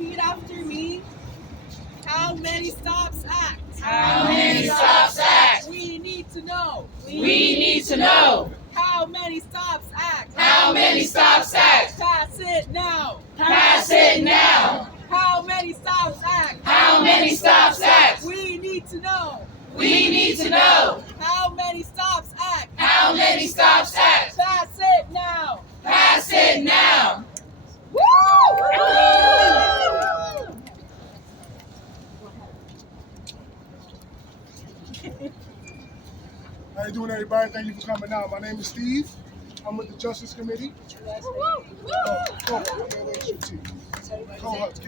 repeat after me. How many stops act? How many stops act? We need to know. We need to know. How many stops act? How many stops act? Pass it now. Pass it now. How many stops act? How many stops act? We need to know. We need to know. How many stops act? How many stops act? Pass it now. Pass it now. Woo! How you doing, everybody? Thank you for coming out. My name is Steve. I'm with the Justice Committee. KOHUT. KOHUT.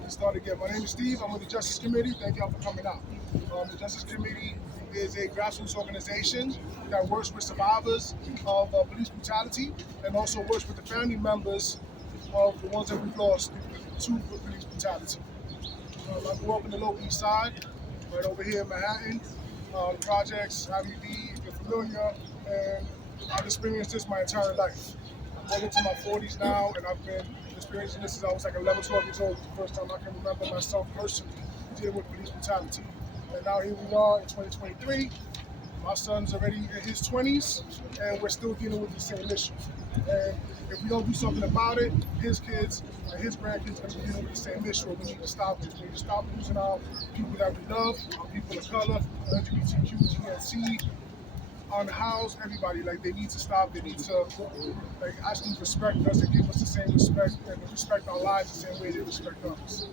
Let's start again. My name is Steve. I'm with the Justice Committee. Thank y'all for coming out. The Justice Committee is a grassroots organization that works with survivors of police brutality and also works with the family members of the ones that we've lost to police brutality. I grew up in the Lower East Side, right over here in Manhattan. The projects, IBD, if you're familiar, and I've experienced this my entire life. I'm well into my 40s now, and I've been experiencing this since I was like 11, 12 years old. It's the first time I can remember myself personally dealing with police brutality. And now here we are in 2023. My son's already in his 20s, and we're still dealing with the same issues. And if we don't do something about it, his kids and his grandkids are going to be dealing with the same issue. We need to stop this. We need to stop losing our people that we love, our people of color, LGBTQ, GNC, unhoused, everybody. Like, they need to stop. They need to actually respect us and give us the same respect and respect our lives the same way they respect us.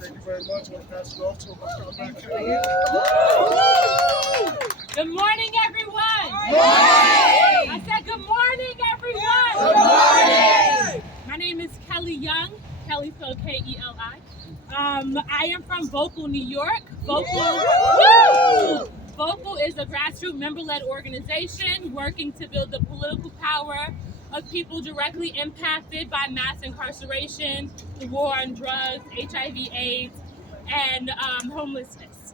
Thank you very much. I want to pass it off to my friend Kelly. Good morning, everyone. Good morning. I said good morning, everyone. Good morning. My name is Kelly Young. Kelly spelled Keli. I am from Vocal, New York. Vocal is a grassroots member-led organization working to build the political power of people directly impacted by mass incarceration, the war on drugs, HIV/AIDS, and homelessness.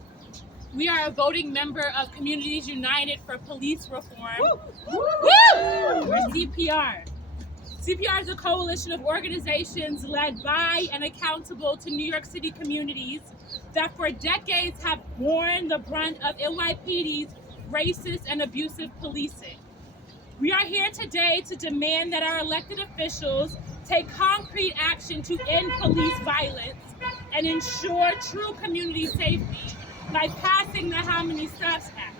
We are a voting member of Communities United for Police Reform, or CPR. CPR is a coalition of organizations led by and accountable to New York City communities that for decades have borne the brunt of NYPD's racist and abusive policing. We are here today to demand that our elected officials take concrete action to end police violence and ensure true community safety by passing the How Many Stops Act,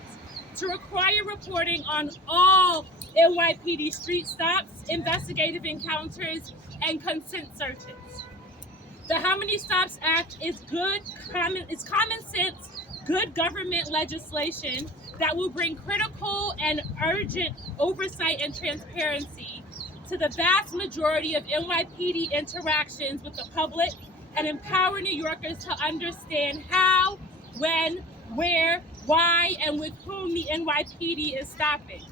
to require reporting on all NYPD street stops, investigative encounters, and consent searches. The How Many Stops Act is common sense, good government legislation that will bring critical and urgent oversight and transparency to the vast majority of NYPD interactions with the public and empower New Yorkers to understand how, when, where, why, and with whom the NYPD is stopping.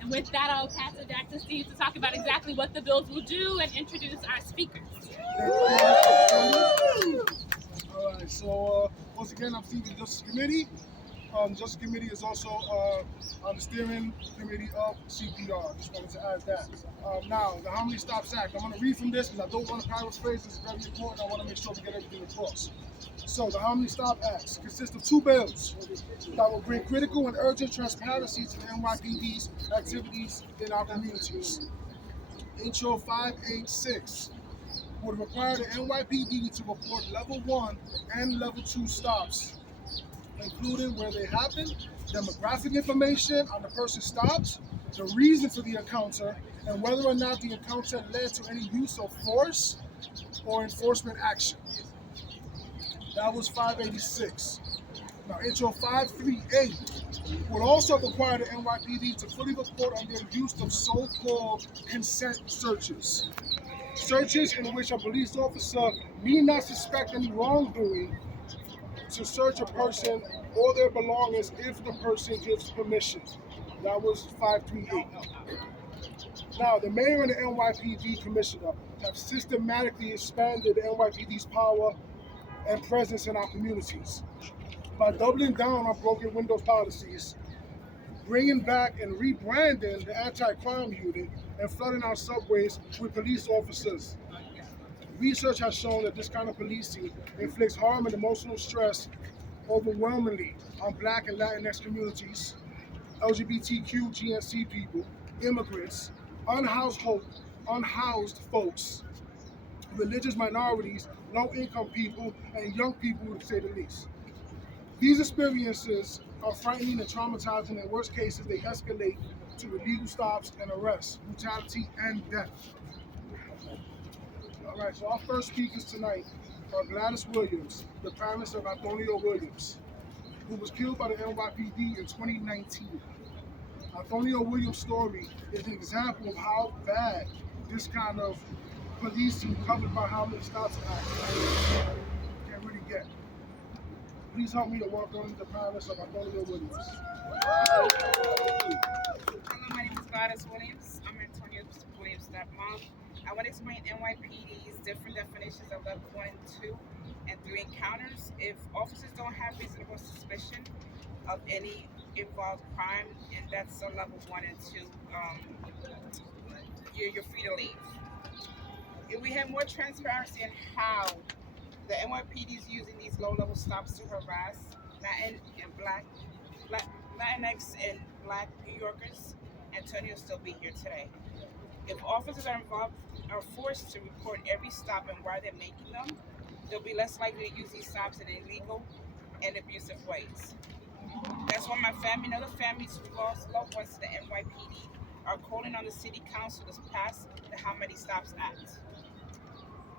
And with that, I'll pass it back to Steve to talk about exactly what the bills will do and introduce our speakers. All right, so once again, I'm Steve with the Justice Committee. The Justice Committee is also on the steering committee of CPR. Just wanted to add that. Now, the How Many Stops Act. I'm going to read from this because I don't want to paraphrase. This is very important. I want to make sure we get everything across. So, the How Many Stop Acts consist of two bills that will bring critical and urgent transparency to the NYPD's activities in our communities. H.R. 586 would require the NYPD to report level 1 and level 2 stops, including where they happen, demographic information on the person stopped, the reason for the encounter, and whether or not the encounter led to any use of force or enforcement action. That was 586. Now, H.R. 538 would also require the NYPD to fully report on their use of so-called consent searches. Searches in which a police officer need not suspect any wrongdoing to search a person or their belongings if the person gives permission. That was 538. Now, the mayor and the NYPD commissioner have systematically expanded the NYPD's power and presence in our communities. by doubling down on broken windows policies, bringing back and rebranding the anti-crime unit, and flooding our subways with police officers. Research has shown that this kind of policing inflicts harm and emotional stress overwhelmingly on Black and Latinx communities, LGBTQ, GNC people, immigrants, unhoused folks, religious minorities, low-income people, and young people, to say the least. These experiences are frightening and traumatizing. In worst cases, they escalate to illegal stops and arrests, brutality, and death. All right, so our first speakers tonight are Gladys Williams, the parents of Antonio Williams, who was killed by the NYPD in 2019. Antonio Williams' story is an example of how bad this kind of policing covered by how many stops can really get. Please help me to welcome the parents of Antonio Williams. Hello, my name is Gladys Williams. I'm Antonio Williams' stepmom. I want to explain NYPD's different definitions of level 1 and 2 and 3 encounters. If officers don't have reasonable suspicion of any involved crime, and that's a level 1 and 2, you're free to leave. If we have more transparency in how the NYPD is using these low-level stops to harass Latinx and Black New Yorkers, Antonio will still be here today. If officers are forced to report every stop and why they're making them, they'll be less likely to use these stops in illegal and abusive ways. That's why my family and other families who lost loved ones to the NYPD are calling on the City Council to pass the How Many Stops Act.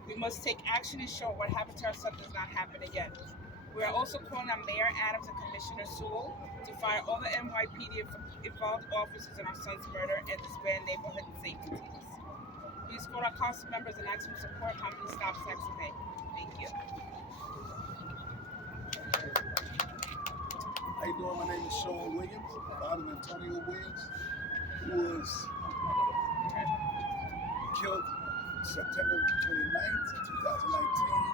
We must take action and show what happened to our son does not happen again. We are also calling on Mayor Adams and Commissioner Sewell to fire all the NYPD involved officers in our son's murder and disband neighborhood safety teams. Please call our council members and ask for support. How many stops next day? Thank you. How you doing? My name is Sean Williams, father of Antonio Williams, who was killed September 29th, 2019.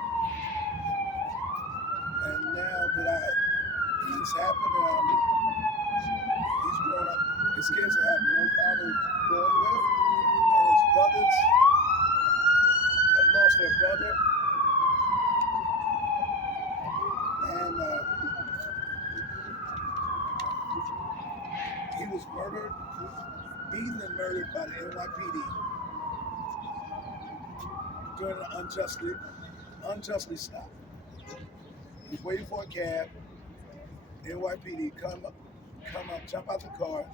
And now that this happened, he's grown up. His kids have no father to grow up with, and his brothers have lost their brother. And he was murdered, beaten and murdered by the NYPD during an unjustly stopped. He was waiting for a cab. NYPD come up, jump out the car.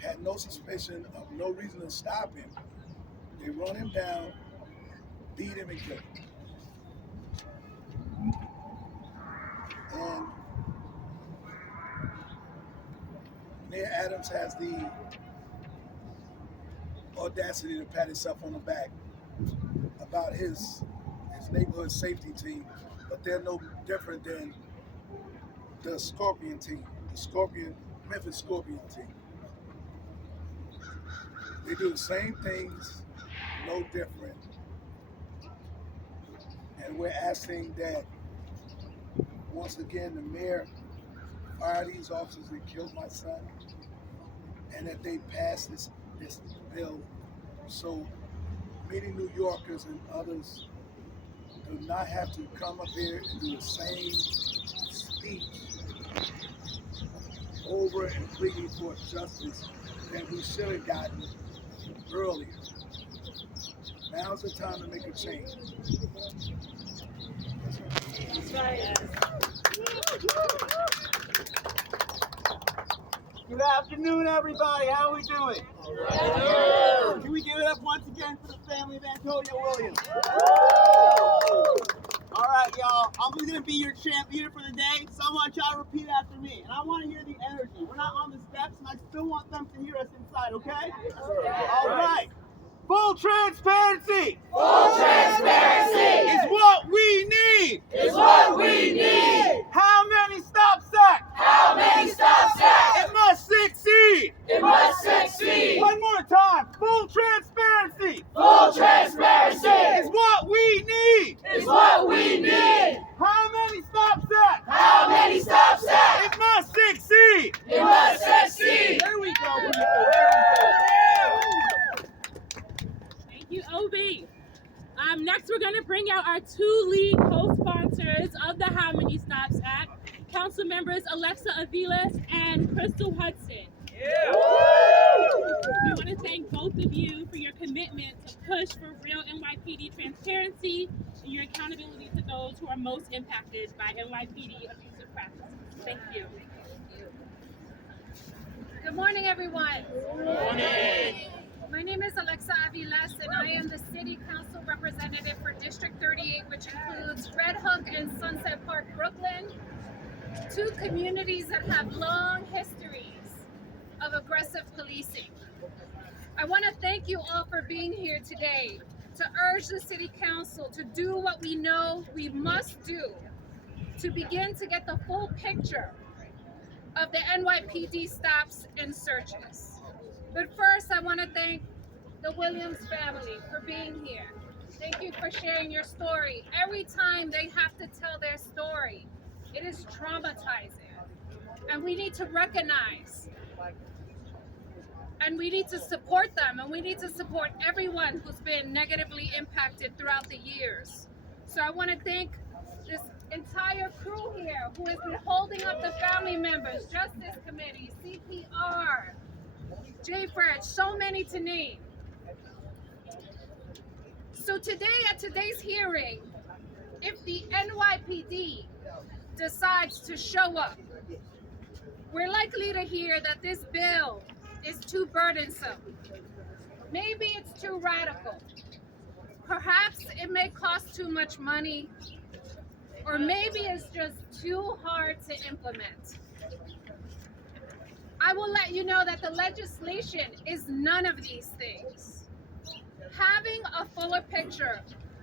Had no suspicion of no reason to stop him. They run him down, beat him and kill him. And Mayor Adams has the audacity to pat himself on the back about his neighborhood safety team, but they're no different than the Scorpion team, Memphis Scorpion team. They do the same things, no different. And we're asking that, once again, the mayor fire these officers that killed my son, and that they pass this bill so many New Yorkers and others do not have to come up here and do the same speech over and pleading for justice that we should have gotten earlier. Now's the time to make a change. That's right. Good afternoon, everybody. How are we doing? Can we give it up once again for the family of Antonio Williams? All right, y'all. I'm going to be your champion for the day, so I want y'all to repeat after me. And I want to hear the energy. We're not on the steps, and I still want them to hear us inside, okay? All right. Full transparency! Full transparency Is what we need! is what we need. How many stop sacks? How many stop sacks? It must succeed! It must succeed. One more time. Full transparency Full transparency is what we need! is what we need. How many stop sacks? council members Alexa Aviles and Crystal Hudson. Yeah. We want to thank both of you for your commitment to push for real NYPD transparency and your accountability to those who are most impacted by NYPD abusive practices. Thank you. Good morning, everyone. Good morning. My name is Alexa Aviles, and I am the City Council representative for District 38, which includes Red Hook and Sunset Park, Brooklyn, two communities that have long histories of aggressive policing. I want to thank you all for being here today to urge the City Council to do what we know we must do to begin to get the full picture of the NYPD stops and searches. But first, I want to thank the Williams family for being here. Thank you for sharing your story. Every time they have to tell their story, it is traumatizing. And we need to recognize, and we need to support them, and we need to support everyone who's been negatively impacted throughout the years. So I want to thank this entire crew here who has been holding up the family members, Justice Committee, CPR, JFRED, so many to name. So today, at today's hearing, if the NYPD decides to show up, we're likely to hear that this bill is too burdensome. Maybe it's too radical. Perhaps it may cost too much money, or maybe it's just too hard to implement. I will let you know that the legislation is none of these things. Having a fuller picture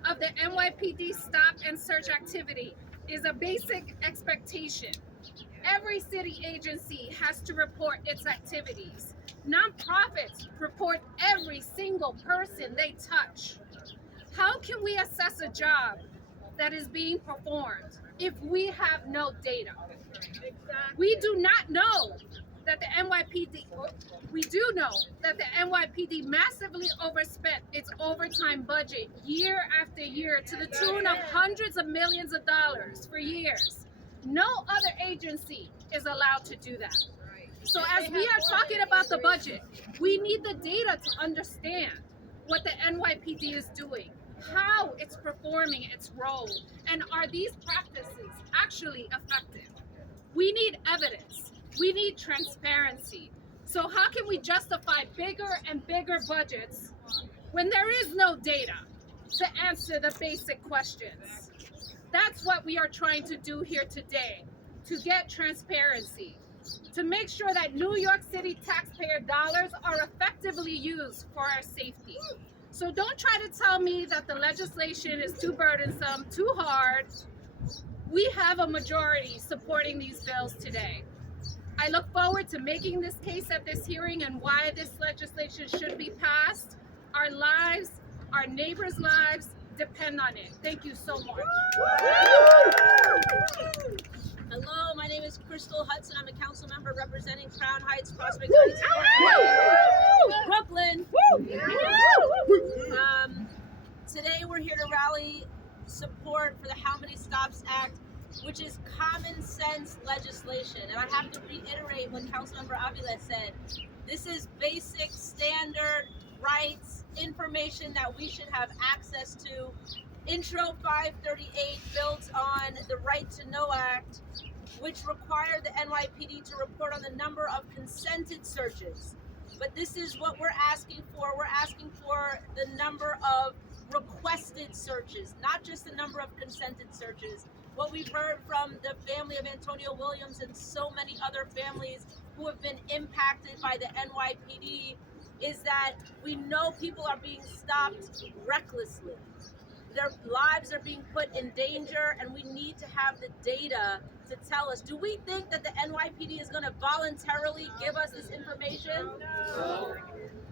of the NYPD stop and search activity is a basic expectation. Every city agency has to report its activities. Nonprofits report every single person they touch. How can we assess a job that is being performed if we have no data? We do not know that the NYPD, we do know that the NYPD massively overspent its overtime budget year after year to the tune of hundreds of millions of dollars for years. No other agency is allowed to do that. So as we are talking about the budget, we need the data to understand what the NYPD is doing, how it's performing its role, and are these practices actually effective? We need evidence. We need transparency. So how can we justify bigger and bigger budgets when there is no data to answer the basic questions? That's what we are trying to do here today, to get transparency, to make sure that New York City taxpayer dollars are effectively used for our safety. So don't try to tell me that the legislation is too burdensome, too hard. We have a majority supporting these bills today. I look forward to making this case at this hearing and why this legislation should be passed. Our lives, our neighbors' lives depend on it. Thank you so much. Hello, my name is Crystal Hudson. I'm a council member representing Crown Heights, Prospect Heights, Brooklyn. Today we're here to rally support for the How Many Stops Act, which is common sense legislation. And I have to reiterate what Councilmember Avila said. This is basic, standard rights, information that we should have access to. Intro 538 builds on the Right to Know Act, which required the NYPD to report on the number of consented searches. But this is what we're asking for. We're asking for the number of requested searches, not just the number of consented searches. What we've heard from the family of Antonio Williams and so many other families who have been impacted by the NYPD is that we know people are being stopped recklessly. Their lives are being put in danger, and we need to have the data to tell us. Do we think that the NYPD is going to voluntarily give us this information? No.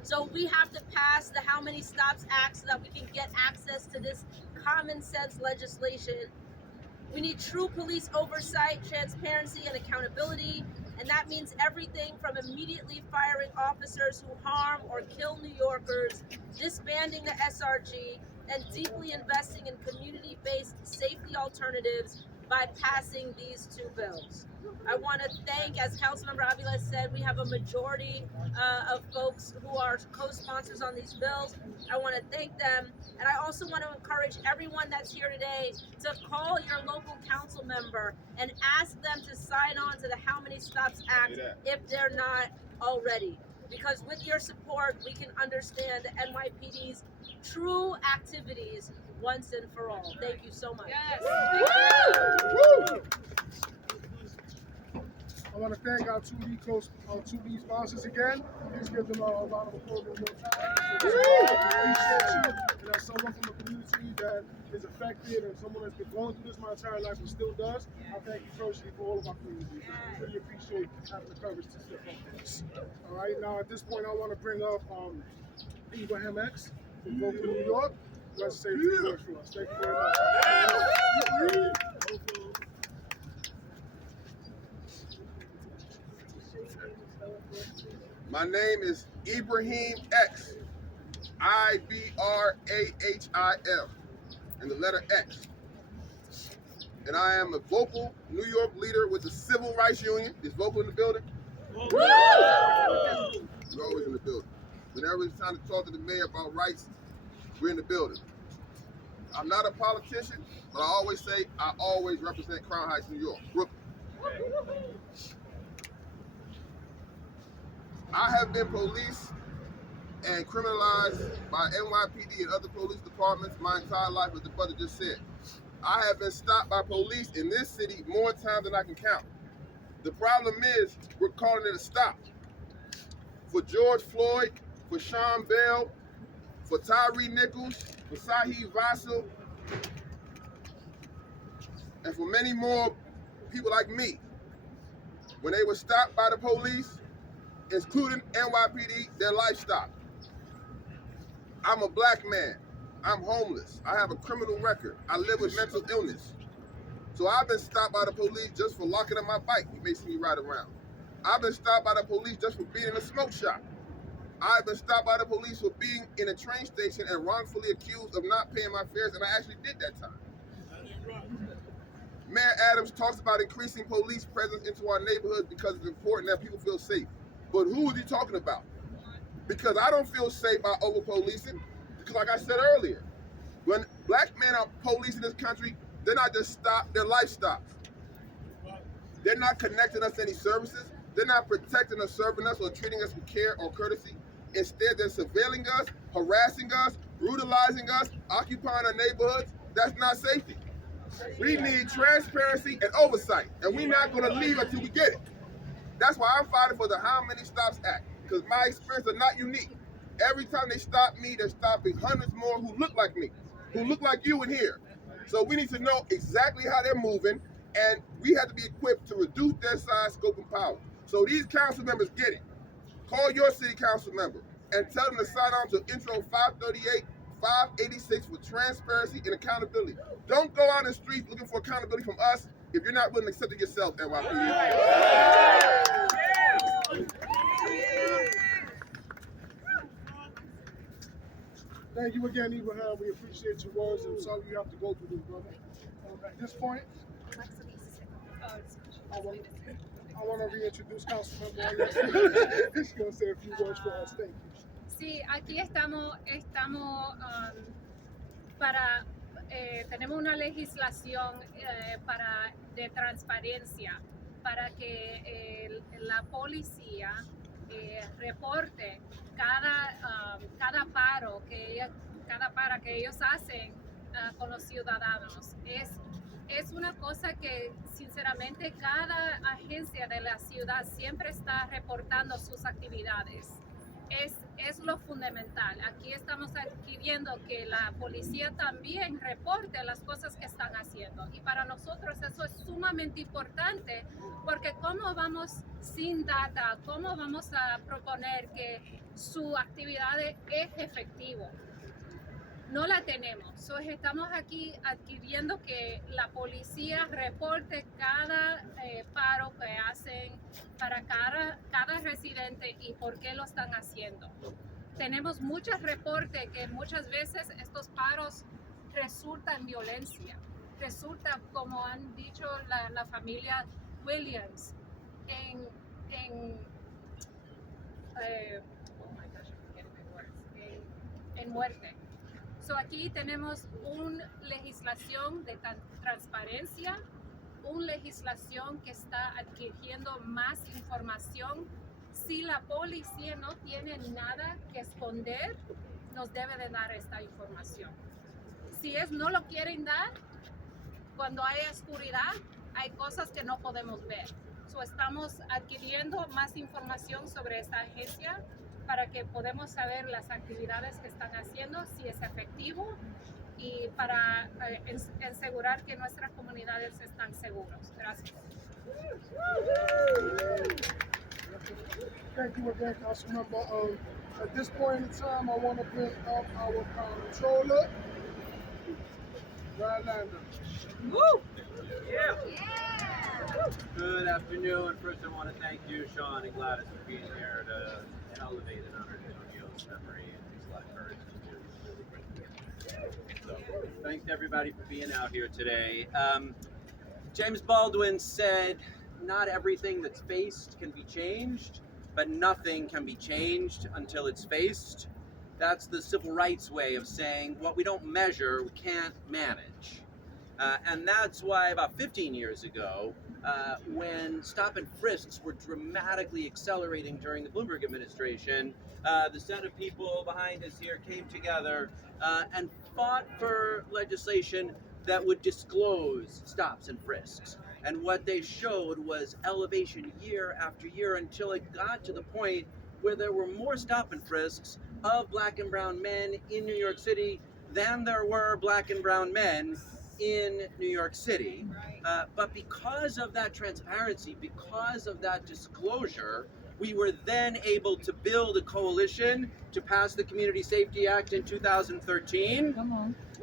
So we have to pass the How Many Stops Act so that we can get access to this common sense legislation. We need true police oversight, transparency, and accountability. And that means everything from immediately firing officers who harm or kill New Yorkers, disbanding the SRG, and deeply investing in community-based safety alternatives by passing these two bills. I want to thank, as Councilmember Avila said, we have a majority of folks who are co-sponsors on these bills. I want to thank them. And I also want to encourage everyone that's here today to call your local council member and ask them to sign on to the How Many Stops Act if they're not already. Because with your support, we can understand the NYPD's true activities once and for all. Thank you so much. I want to thank our 2D sponsors again. Please give them a round of applause one more time. Appreciate you. And as someone from the community that is affected and someone that's been going through this my entire life and still does, I thank you personally for all of our communities. I really appreciate having the courage to step up for this. All right, now at this point, I want to bring up Ibrahim X from Brooklyn, New York. Let's say a few words for us. Thank you very much. My name is Ibrahim X, Ibrahim, and the letter X. And I am a vocal New York leader with the Civil Rights Union. Is vocal in the building? You're always in the building. Whenever it's time to talk to the mayor about rights, we're in the building. I'm not a politician, but I always say I always represent Crown Heights, New York, Brooklyn. I have been policed and criminalized by NYPD and other police departments my entire life, as the brother just said. I have been stopped by police in this city more times than I can count. The problem is, we're calling it a stop. For George Floyd, for Sean Bell, for Tyree Nichols, for Saheed Vassell, and for many more people like me. When they were stopped by the police, including NYPD, their life stopped. I'm a black man. I'm homeless. I have a criminal record. I live with mental illness. So I've been stopped by the police just for locking up my bike. You may see me ride around. I've been stopped by the police just for being in a smoke shop. I've been stopped by the police for being in a train station and wrongfully accused of not paying my fares, and I actually did that time. Mayor Adams talks about increasing police presence into our neighborhoods because it's important that people feel safe. But who is he talking about? Because I don't feel safe by over-policing. Because like I said earlier, when black men are policing this country, they're not just stopped, their life stops. They're not connecting us to any services. They're not protecting or serving us or treating us with care or courtesy. Instead, they're surveilling us, harassing us, brutalizing us, occupying our neighborhoods. That's not safety. We need transparency and oversight, and we're not going to leave until we get it. That's why I'm fighting for the How Many Stops Act, because my experiences are not unique. Every time they stop me, they're stopping hundreds more who look like me, who look like you in here. So we need to know exactly how they're moving, and we have to be equipped to reduce their size, scope, and power. So these council members get it. Call your city council member and tell them to sign on to Intro 538, 586 for transparency and accountability. Don't go out in the streets looking for accountability from us if you're not willing to accept it yourself, NYPD. Thank you again, Ibrahim. We appreciate your words, and sorry you have to go through this, brother. At this point, I want to reintroduce Councilmember. He's going to say a few words for us. Thank you. Sí, aquí estamos tenemos una legislación de transparencia para que la policía reporte cada paro que ellos hacen con los ciudadanos. Es una cosa que sinceramente cada agencia de la ciudad siempre está reportando sus actividades. Es lo fundamental. Aquí estamos adquiriendo que la policía también reporte las cosas que están haciendo. Y para nosotros eso es sumamente importante, porque ¿cómo vamos sin data? ¿Cómo vamos a proponer que su actividad es efectiva? No la tenemos. So, estamos aquí adquiriendo que la policía reporte cada paro que hacen para cada residente y por qué lo están haciendo. Tenemos muchos reportes que muchas veces estos paros resultan en violencia. resulta, como han dicho la familia Williams, en muerte. So aquí tenemos una legislación de transparencia, una legislación que está adquiriendo más información. Si la policía no tiene nada que esconder, nos debe de dar esta información. Si no lo quieren dar, cuando hay oscuridad, hay cosas que no podemos ver. So estamos adquiriendo más información sobre esta agencia para que podamos saber las actividades que están haciendo, si es efectivo, y para asegurar que nuestras comunidades están seguros. Gracias. Thank you again, Councilmember. At this point in time, I want to bring up our comptroller, Rylander. Good afternoon. First, I want to thank you, Sean and Gladys, for being here to elevate and honor Antonio's memory and his life courage. So, thanks to everybody for being out here today. James Baldwin said, "Not everything that's faced can be changed, but nothing can be changed until it's faced." That's the civil rights way of saying what we don't measure, we can't manage. And that's why about 15 years ago, when stop and frisks were dramatically accelerating during the Bloomberg administration, the Senate people behind us here came together and fought for legislation that would disclose stops and frisks. And what they showed was elevation year after year until it got to the point where there were more stop and frisks of black and brown men in New York City than there were black and brown men in New York City. But because of that transparency, because of that disclosure, we were then able to build a coalition to pass the Community Safety Act in 2013.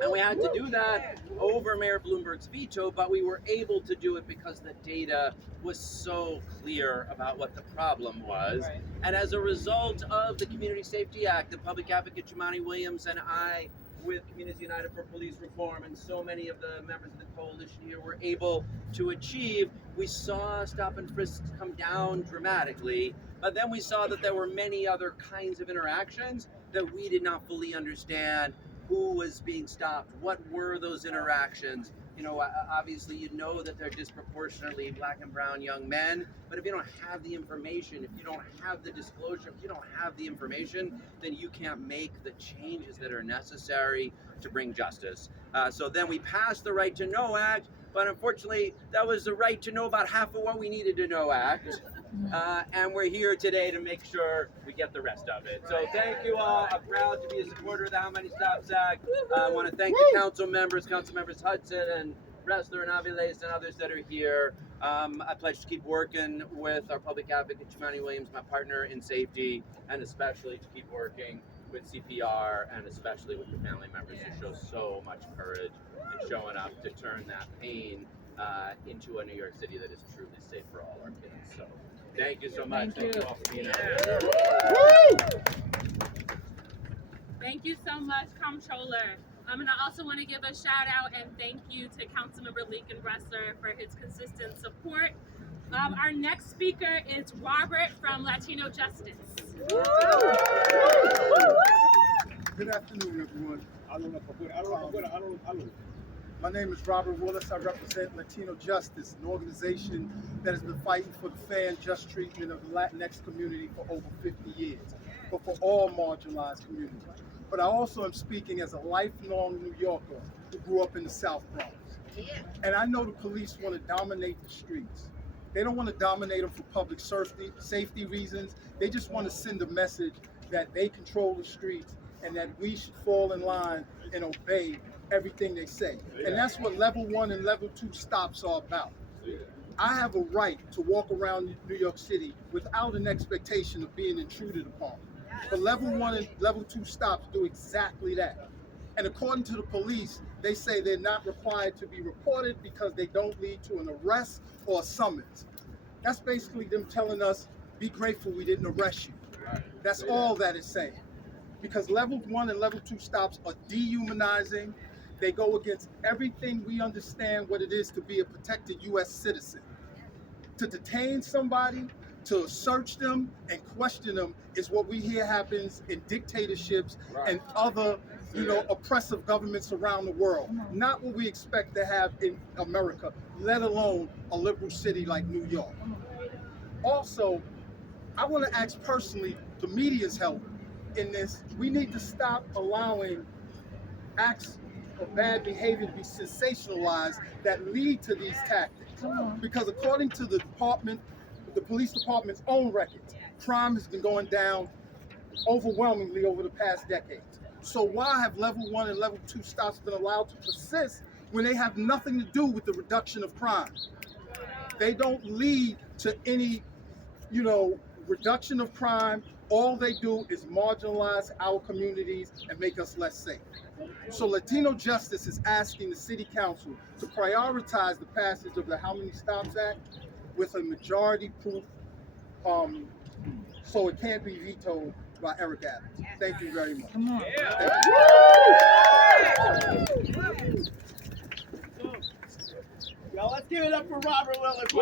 And we had to do that over Mayor Bloomberg's veto, but we were able to do it because the data was so clear about what the problem was. Right. And as a result of the Community Safety Act, the public advocate Jumaane Williams and I, with Communities United for Police Reform and so many of the members of the coalition here were able to achieve, we saw stop and frisks come down dramatically, but then we saw that there were many other kinds of interactions that we did not fully understand. Who was being stopped? What were those interactions? You know, obviously you know that they're disproportionately black and brown young men, but if you don't have the information, if you don't have the disclosure, if you don't have the information, then you can't make the changes that are necessary to bring justice. So then we passed the Right to Know Act, but unfortunately that was the Right to Know about half of what we needed to know Act. And we're here today to make sure we get the rest of it. So thank you all. I'm proud to be a supporter of the How Many Stops Act. I want to thank the council members Hudson and Ressler and Aviles and others that are here. I pledge to keep working with our public advocate, Jumaane Williams, my partner in safety, and especially to keep working with CPR and especially with the family members who show so much courage in showing up to turn that pain into a New York City that is truly safe for all our kids. So thank you so much. Thank you all for being here. Thank you so much, Comptroller. And I also want to give a shout out and thank you to Councilmember Lincoln Ressler for his consistent support. Our next speaker is Robert from Latino Justice. Good afternoon, everyone. My name is Robert Willis. I represent Latino Justice, an organization that has been fighting for the fair and just treatment of the Latinx community for over 50 years, but for all marginalized communities. But I also am speaking as a lifelong New Yorker who grew up in the South Bronx. And I know the police want to dominate the streets. They don't want to dominate them for public safety reasons. They just want to send a message that they control the streets and that we should fall in line and obey everything they say. And that's what level 1 and level 2 stops are about. I have a right to walk around New York City without an expectation of being intruded upon. But level 1 and level 2 stops do exactly that. And according to the police, they say they're not required to be reported because they don't lead to an arrest or a summons. That's basically them telling us, be grateful we didn't arrest you. That's all that it's saying. Because level 1 and level 2 stops are dehumanizing, They go against everything we understand what it is to be a protected U.S. citizen. To detain somebody, to search them and question them is what we hear happens in dictatorships and other, oppressive governments around the world. Not what we expect to have in America, let alone a liberal city like New York. Also, I want to ask personally the media's help in this. We need to stop allowing acts of bad behavior to be sensationalized that lead to these tactics. Because according to the police department's own records, crime has been going down overwhelmingly over the past decades. So why have level 1 and level 2 stops been allowed to persist when they have nothing to do with the reduction of crime? They don't lead to any, reduction of crime. All they do is marginalize our communities and make us less safe. So Latino Justice is asking the City Council to prioritize the passage of the How Many Stops Act with a majority proof, so it can't be vetoed by Eric Adams. Thank you very much. Come on. Y'all, let's give it up for Robert Willard.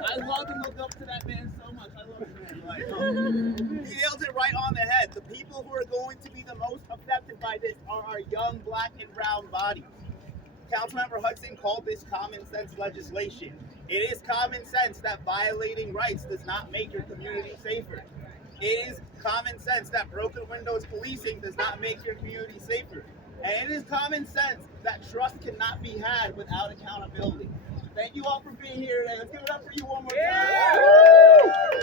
I love and look up to that man so much. I love him, man. He nailed it right on the head. The people who are going to be the most affected by this are our young black and brown bodies. Councilmember Hudson called this common sense legislation. It is common sense that violating rights does not make your community safer. It is common sense that broken windows policing does not make your community safer. And it is common sense that trust cannot be had without accountability. Thank you all for being here today. Let's give it up for you one more time.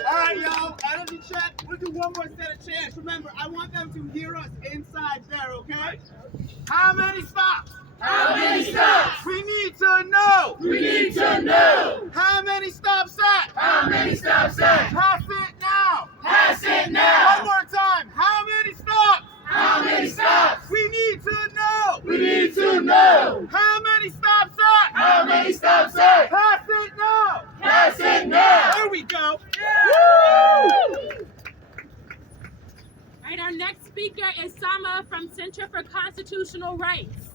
All right, y'all. Energy check. We'll do one more set of chants. Remember, I want them to hear us inside there, okay? How many stops? How many stops? We need to know. We need to know. How many stops at? How many stops at? Pass it now. Pass it now. One more time. How many stops? How many stops? We need to know. We need to know. How many stops at? How many stops at? Pass it now. Pass it now. There we go. All right, our next speaker is Sama from Center for Constitutional Rights.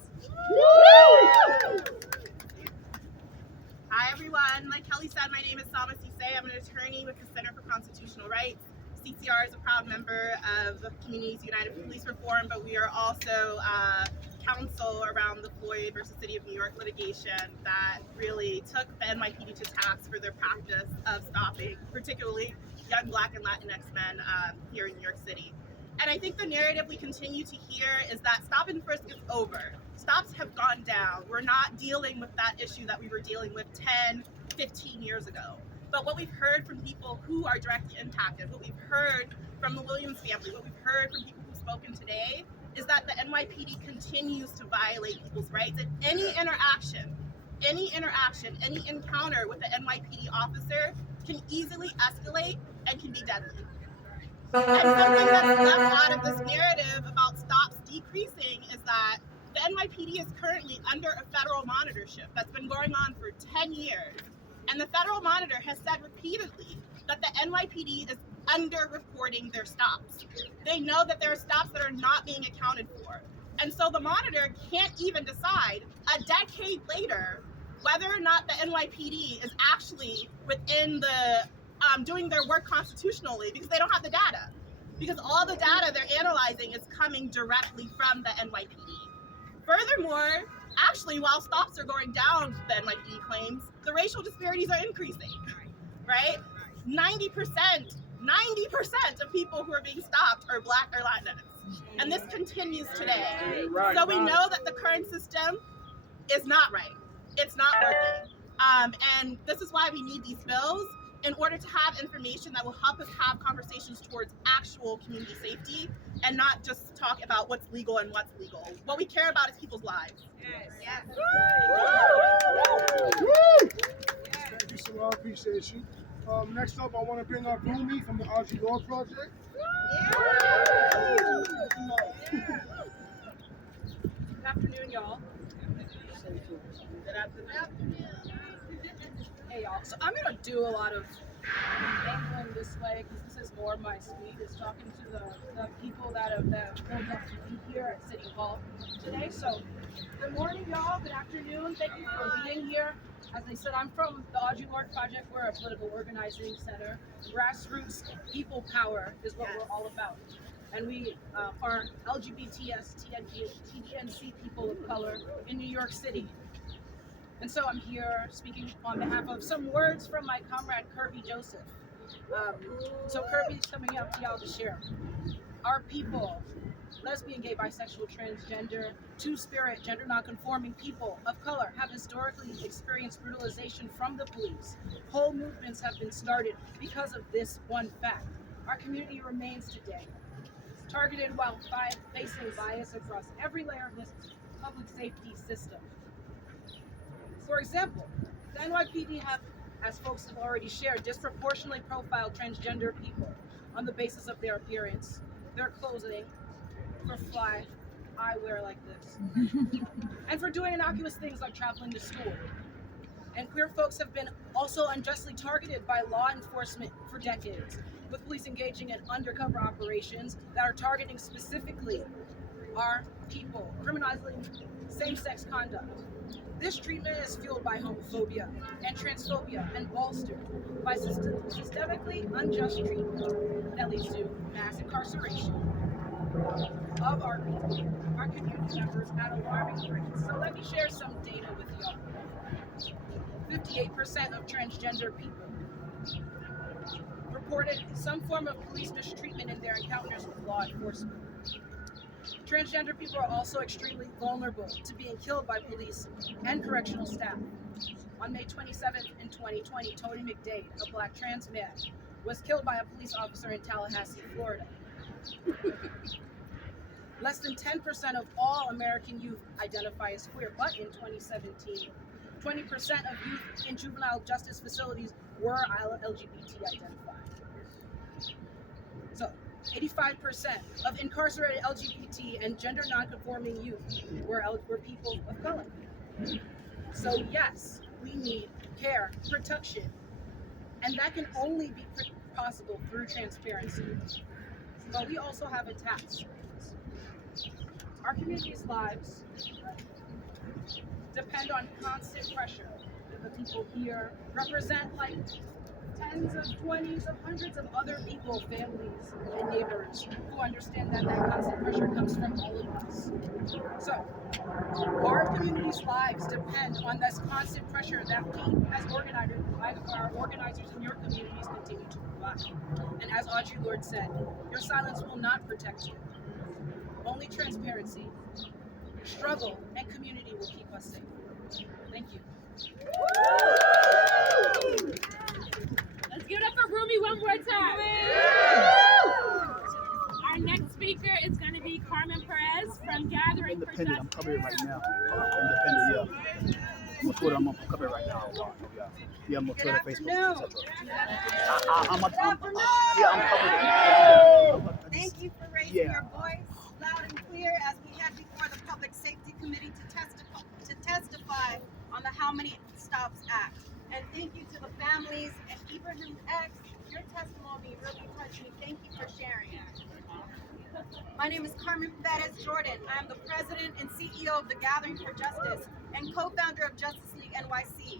Hi everyone, like Kelly said, my name is Sama Sisay. I'm an attorney with the Center for Constitutional Rights. CCR is a proud member of Communities United for Police Reform, but we are also counsel around the Floyd versus City of New York litigation that really took the NYPD to task for their practice of stopping, particularly young Black and Latinx men here in New York City. And I think the narrative we continue to hear is that stop and frisk is over. Stops have gone down. We're not dealing with that issue that we were dealing with 10, 15 years ago. But what we've heard from people who are directly impacted, what we've heard from the Williams family, what we've heard from people who've spoken today, is that the NYPD continues to violate people's rights. And any interaction, any encounter with the NYPD officer can easily escalate and can be deadly. And something that's left out of this narrative about stops decreasing is that the NYPD is currently under a federal monitorship that's been going on for 10 years. And the federal monitor has said repeatedly that the NYPD is underreporting their stops. They know that there are stops that are not being accounted for. And so the monitor can't even decide a decade later whether or not the NYPD is actually within the doing their work constitutionally, because they don't have the data. Because all the data they're analyzing is coming directly from the NYPD. Furthermore, actually, while stops are going down, the NYPD claims, the racial disparities are increasing, right? 90% of people who are being stopped are Black or Latinx. And this continues today. So we know that the current system is not right. It's not working. And this is why we need these bills, in order to have information that will help us have conversations towards actual community safety and not just talk about what's legal and what's legal. What we care about is people's lives. Thank you, Sarah. I appreciate you. Next up, I want to bring up Rumi from the RG Law Project. Good afternoon, y'all. Good afternoon. Hey y'all, so I'm gonna do a lot of angling this way because this is more my speed, is talking to the people that have pulled up to be here at City Hall today. So good morning y'all, good afternoon, thank you for being here. As I said, I'm from the Audre Lorde Project. We're a political organizing center. Grassroots people power is what we're all about. And we are LGBTS, TNC people of color in New York City. And so I'm here speaking on behalf of some words from my comrade Kirby Joseph. So Kirby's coming up to y'all to share. Our people, lesbian, gay, bisexual, transgender, two-spirit, gender non-conforming people of color have historically experienced brutalization from the police. Whole movements have been started because of this one fact. Our community remains today targeted while facing bias across every layer of this public safety system. For example, the NYPD have, as folks have already shared, disproportionately profiled transgender people on the basis of their appearance, their clothing, for fly eyewear like this, and for doing innocuous things like traveling to school. And queer folks have been also unjustly targeted by law enforcement for decades, with police engaging in undercover operations that are targeting specifically our people, criminalizing same-sex conduct. This treatment is fueled by homophobia and transphobia and bolstered by systemically unjust treatment that leads to mass incarceration of our people, our community members at alarming rates. So let me share some data with y'all. 58% of transgender people reported some form of police mistreatment in their encounters with law enforcement. Transgender people are also extremely vulnerable to being killed by police and correctional staff. On May 27th in 2020, Tony McDade, a black trans man, was killed by a police officer in Tallahassee, Florida. Less than 10% of all American youth identify as queer, but in 2017, 20% of youth in juvenile justice facilities were LGBT identified. So 85% of incarcerated LGBT and gender non-conforming youth were people of color. So yes, we need care, protection, and that can only be possible through transparency. But we also have a task. Our community's lives depend on constant pressure. The people here represent like tens of, 20s of, hundreds of other people, families, and neighbors who understand that constant pressure comes from all of us. So, our community's lives depend on this constant pressure that we, as our organizers in your communities, continue to provide. And as Audre Lorde said, your silence will not protect you. Only transparency, struggle, and community will keep us safe. Thank you. Let's give it up for Rumi one more time. Our next speaker is going to be Carmen Perez from Gathering for Justice. I'm covering right now. Independent, yeah. On Twitter, I'm covering right now. Yeah, I'm on Twitter, Facebook, etc. I'm covering. Thank you for raising your voice loud and clear as we head before the Public Safety Committee to testify on the How Many Stops Act. And thank you to the families and Ibrahim X. Your testimony really touched me. Thank you for sharing. My name is Carmen Perez Jordan. I am the president and CEO of the Gathering for Justice and co-founder of Justice League NYC.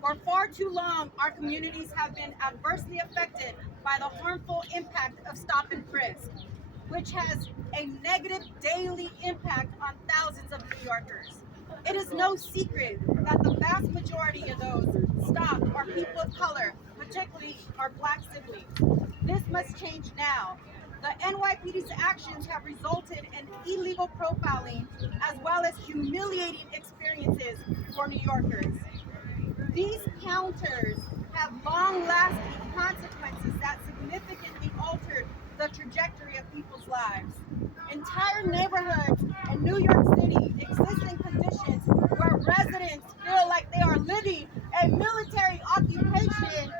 For far too long, our communities have been adversely affected by the harmful impact of stop and frisk, which has a negative daily impact on thousands of New Yorkers. It is no secret that the vast majority of those stopped are people of color, particularly our Black siblings. This must change now. The NYPD's actions have resulted in illegal profiling as well as humiliating experiences for New Yorkers. These counters have long-lasting consequences that significantly altered the trajectory of people's lives. Entire neighborhoods in New York City exist in conditions where residents feel like they are living a military occupation,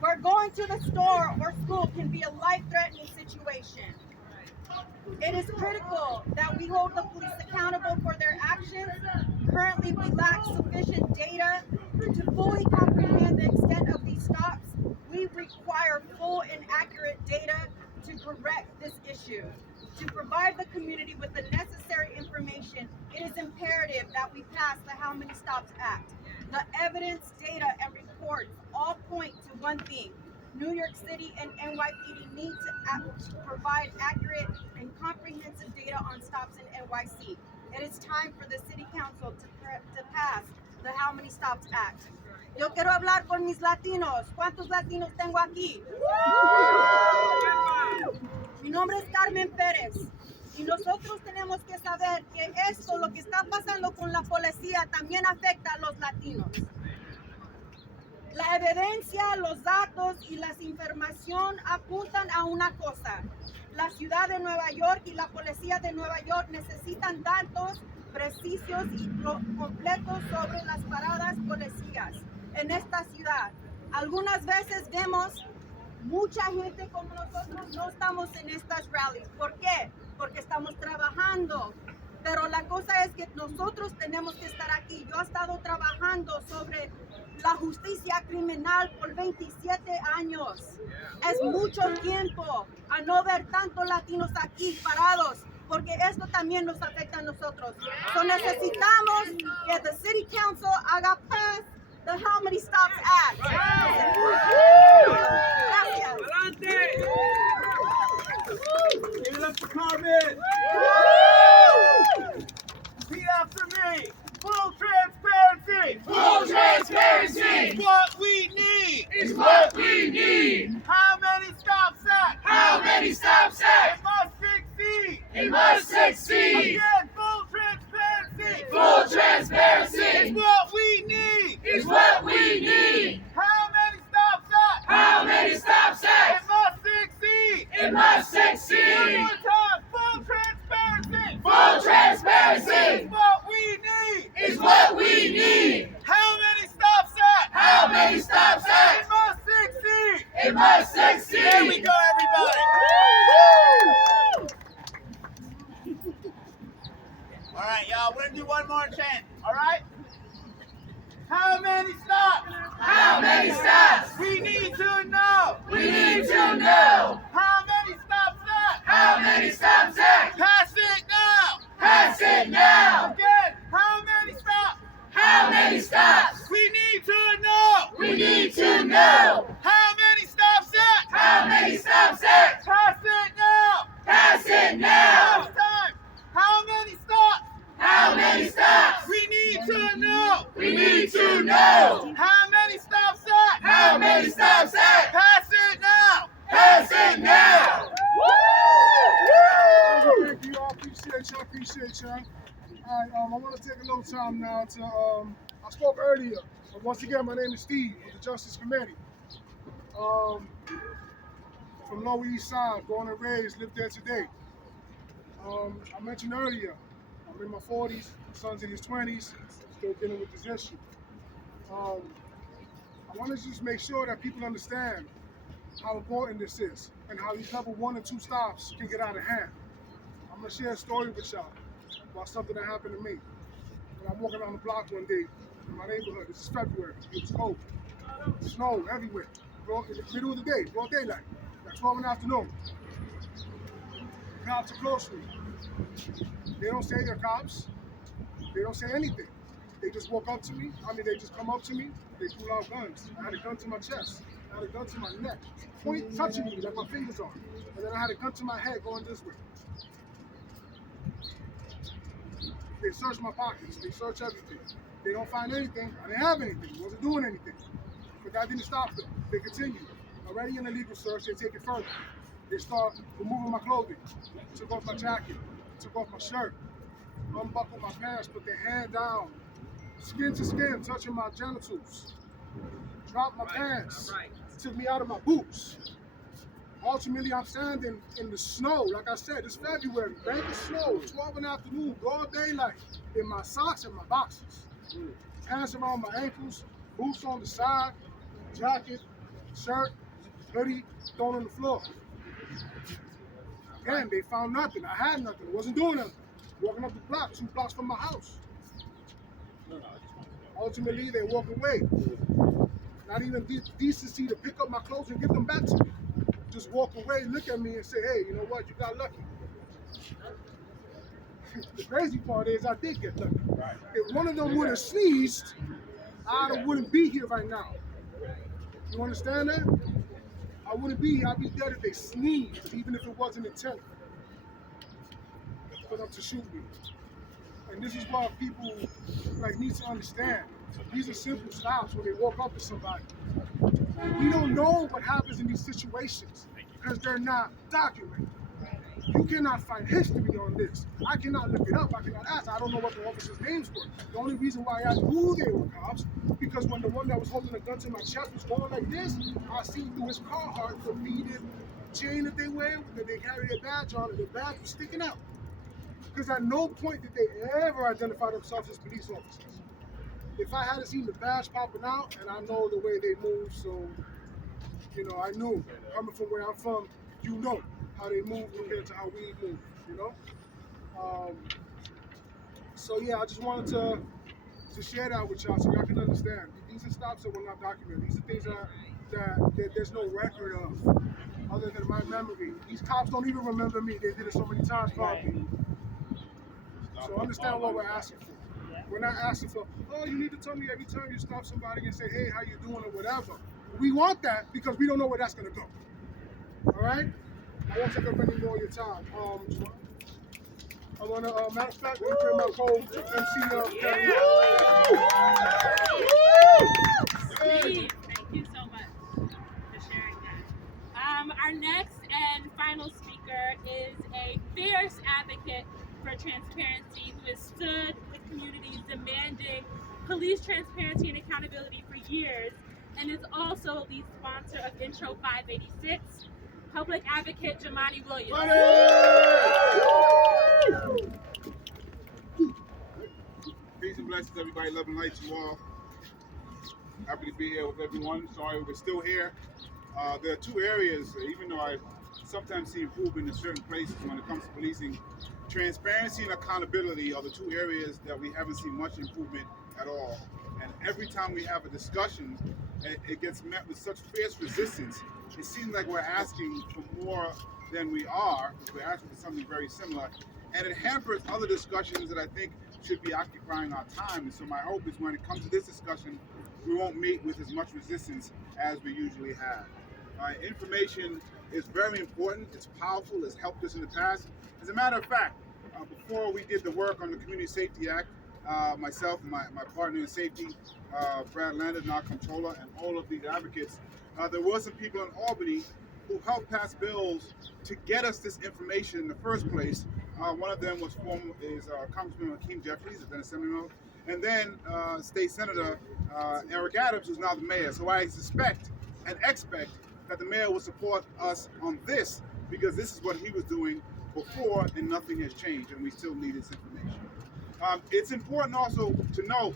where going to the store or school can be a life-threatening situation. It is critical that we hold the police accountable for their actions. Currently, we lack sufficient data order to fully comprehend the extent of these stops, we require full and accurate data to correct this issue. To provide the community with the necessary information, it is imperative that we pass the How Many Stops Act. The evidence, data, and reports all point to one thing. New York City and NYPD need to provide accurate and comprehensive data on stops in NYC. It is time for the City Council to pass the How Many Stops Act. Yo quiero hablar con mis latinos. ¿Cuántos latinos tengo aquí? Mi nombre es Carmen Pérez y nosotros tenemos que saber que esto, lo que está pasando con la policía, también afecta a los latinos. La evidencia, los datos y la información apuntan a una cosa. La ciudad de Nueva York y la policía de Nueva York necesitan datos precisos y completos sobre las paradas policías en esta ciudad. Algunas veces vemos mucha gente como nosotros no estamos en estas rallies. ¿Por qué? Porque estamos trabajando. Pero la cosa es que nosotros tenemos que estar aquí. Yo he estado trabajando sobre la justicia criminal por 27 años. Es mucho tiempo a no ver tantos latinos aquí parados, porque esto también nos afecta a nosotros. So necesitamos que the City Council haga pass the How Many Stops Act. Gracias. Give it up for Carmen. Repeat after me. Full transparency. Full transparency. What we need. Is what we need. How many stops at? How many stops at? It must succeed. It must succeed. Again, full transparency. Full transparency. Is what we need. Is what we need. How many stops at? How many stops at? It must succeed. It must succeed. One more time. Full transparency. Full transparency. Is what we need. Is what we need. How many stops at? How many stops at? It must succeed. It must succeed. There we go, everybody. All right, y'all, we're gonna do one more chant, all right? How many stops? How many stops? We need to know. We need to know. How many stops at? How many stops at? Pass it now. Pass it now. Again, how many stops? How many stops? We need to know. We need to know. How many stops at? How many stops at? Pass it now. Pass it now. Last time. How many stops? How many stops? We need to know. We need to know. How many stops at? How many stops at? Pass it now. Pass it now. Thank you. I appreciate y'all. All right, I want to take a little time now to, I spoke earlier, but once again, my name is Steve with the Justice Committee. From Lower East Side, born and raised, lived there today. I mentioned earlier, I'm in my 40s, my son's in his 20s, still dealing with this issue. I want to just make sure that people understand how important this is and how these level 1 and 2 stops can get out of hand. I'm going to share a story with y'all about something that happened to me. When I'm walking down the block one day in my neighborhood, this is February, it was cold, snow everywhere, in the middle of the day, broad daylight, at 12 in the afternoon. Cops are close to me. They don't say they're cops. They don't say anything. They just walk up to me. They just come up to me. They pull out guns. I had a gun to my chest. I had a gun to my neck, touching me like my fingers on. And then I had a gun to my head going this way. They search my pockets. They search everything. They don't find anything. I didn't have anything. I wasn't doing anything. But that didn't stop them. They continued. Already an illegal search, they take it further. They start removing my clothing. Took off my jacket. Took off my shirt. Unbuckled my pants. Put their hand down. Skin to skin, touching my genitals. Dropped my pants. Took me out of my boots. Ultimately, I'm standing in the snow. Like I said, it's February. Bank of snow, 12 in the afternoon, broad daylight. In my socks and my boxers. Pants around my ankles, boots on the side, jacket, shirt, hoodie, thrown on the floor. Again, they found nothing. I had nothing. I wasn't doing nothing. Walking up the block, 2 blocks from my house. Ultimately, they walk away. Not even decency to pick up my clothes and give them back to me. Just walk away, look at me and say, hey, you know what, you got lucky. The crazy part is I did get lucky. If one of them would have sneezed, I wouldn't be here right now. You understand that? I wouldn't be here. I'd be dead if they sneezed, even if it wasn't intent for them to shoot me. And this is why people need to understand. These are simple stops when they walk up to somebody. We don't know what happens in these situations because they're not documented. You cannot find history on this. I cannot look it up. I cannot ask. I don't know what the officers' names were. The only reason why I asked who they were cops, because when the one that was holding a gun to my chest was going like this, I see through his Carhartt the beaded chain that they wear, that they carry their badge on, and their badge was sticking out. Because at no point did they ever identify themselves as police officers. If I hadn't seen the badge popping out, and I know the way they move, so, I knew, coming from where I'm from, you know how they move compared to how we move, So yeah, I just wanted to share that with y'all so y'all can understand. These are stops that were not documented. These are things that there's no record of other than my memory. These cops don't even remember me. They did it so many times probably. So understand what we're asking for. We're not asking for, oh, you need to tell me every time you stop somebody and say, hey, how you doing or whatever. We want that because we don't know where that's gonna go. All right? I won't take up any more of your time. I want to, matter of fact, let me bring my co-MC up. Steve, thank you so much for sharing that. Our next and final speaker is a fierce advocate for transparency who has stood with communities demanding police transparency and accountability for years, and is also the sponsor of Intro 586. Public advocate Jamani Williams. Peace and blessings, everybody. Love and light to you all. Happy to be here with everyone. Sorry we're still here. There are two areas, even though I sometimes see improvement in certain places when it comes to policing. Transparency and accountability are the two areas that we haven't seen much improvement at all. And every time we have a discussion, it gets met with such fierce resistance. It seems like we're asking for more than we are, because we're asking for something very similar. And it hampers other discussions that I think should be occupying our time. And so my hope is when it comes to this discussion, we won't meet with as much resistance as we usually have. Information is very important, it's powerful, it's helped us in the past. As a matter of fact, before we did the work on the Community Safety Act, myself and my partner in safety, Brad Landon, our controller, and all of these advocates, there were some people in Albany who helped pass bills to get us this information in the first place. One of them was Congressman Hakeem Jeffries, then Assemblyman, and then State Senator Eric Adams, who's now the mayor. So I suspect and expect that the mayor will support us on this, because this is what he was doing before and nothing has changed, and we still need this information. It's important also to note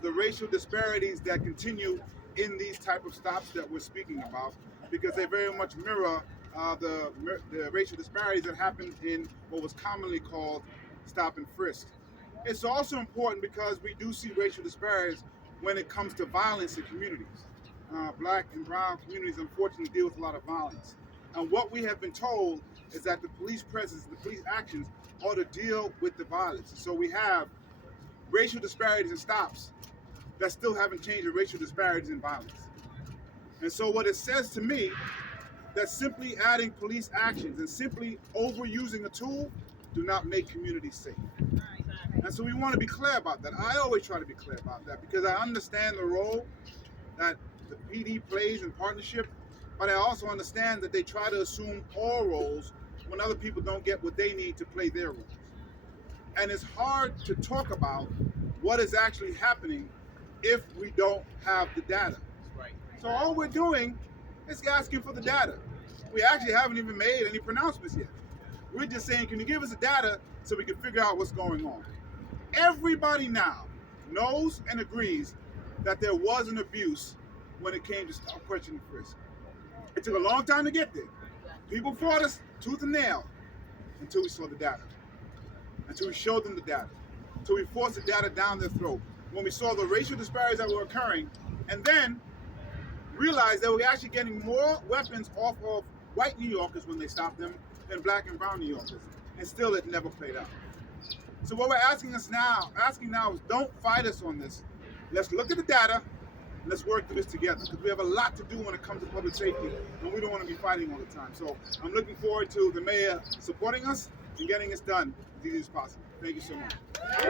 the racial disparities that continue in these type of stops that we're speaking about, because they very much mirror the racial disparities that happen in what was commonly called stop and frisk. It's also important because we do see racial disparities when it comes to violence in communities. Black and brown communities unfortunately deal with a lot of violence. And what we have been told is that the police presence, the police actions ought to deal with the violence. So we have racial disparities in stops that still haven't changed the racial disparities in violence. And so what it says to me, that simply adding police actions and simply overusing a tool do not make communities safe. And so we want to be clear about that. I always try to be clear about that because I understand the role that the PD plays in partnership, but I also understand that they try to assume all roles when other people don't get what they need to play their roles. And it's hard to talk about what is actually happening if we don't have the data. So all we're doing is asking for the data. We actually haven't even made any pronouncements yet. We're just saying, can you give us the data so we can figure out what's going on? Everybody now knows and agrees that there was an abuse when it came to stop, question, and frisk. It took a long time to get there. People fought us tooth and nail until we saw the data, until we showed them the data, until we forced the data down their throat. when we saw the racial disparities that were occurring, and then realized that we were actually getting more weapons off of white New Yorkers when they stopped them than black and brown New Yorkers. And still it never played out. So what we're asking now is don't fight us on this. Let's look at the data, and let's work through this together, because we have a lot to do when it comes to public safety, and we don't want to be fighting all the time. So I'm looking forward to the mayor supporting us and getting this done as easy as possible. Thank you so much. I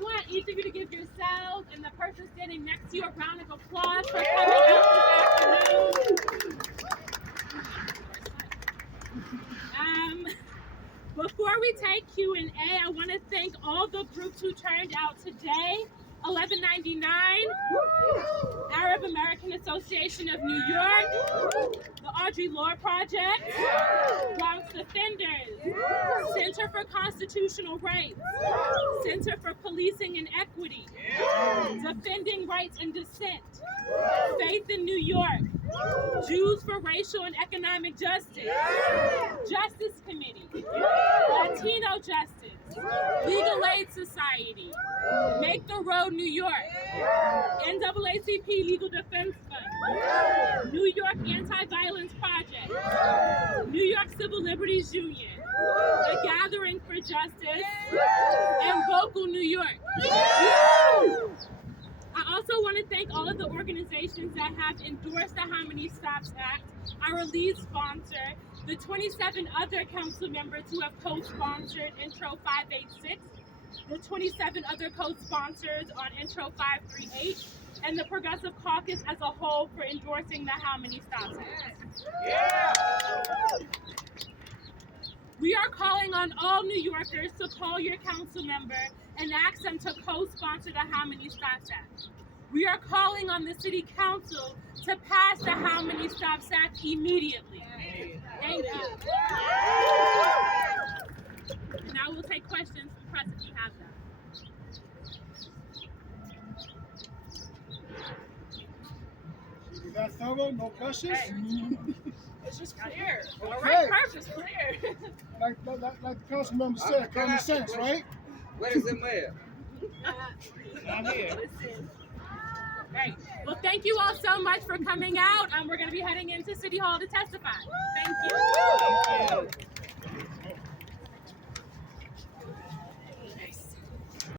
want each of you to give yourselves and the person standing next to you a round of applause for coming out this afternoon. Before we take Q&A, I want to thank all the groups who turned out today. 1199, Arab American Association of New York, the Audre Lorde Project, Bronx Defenders, Center for Constitutional Rights, Center for Policing and Equity, Defending Rights and Dissent, Faith in New York, Jews for Racial and Economic Justice, Justice Committee, Latino Justice, Legal Aid Society, Make the Road New York, NAACP Legal Defense Fund, New York Anti-Violence Project, New York Civil Liberties Union, The Gathering for Justice, and Vocal New York. I also want to thank all of the organizations that have endorsed the How Many Stops Act, our lead sponsor, the 27 other council members who have co-sponsored Intro 586, the 27 other co-sponsors on Intro 538, and the Progressive Caucus as a whole for endorsing the How Many Stops Act. Yeah. We are calling on all New Yorkers to call your council member and ask them to co-sponsor the How Many Stops Act. We are calling on the City Council to pass the How Many Stops Act immediately. Thank you. Now we'll take questions from press if you have them. Is that thorough? No questions? It's just clear. Okay. All right, perfect, clear. Like the council member said, common sense, right? Where is the mayor? I'm here. Great. Well, thank you all so much for coming out. We're going to be heading into City Hall to testify. Thank you. Thank you.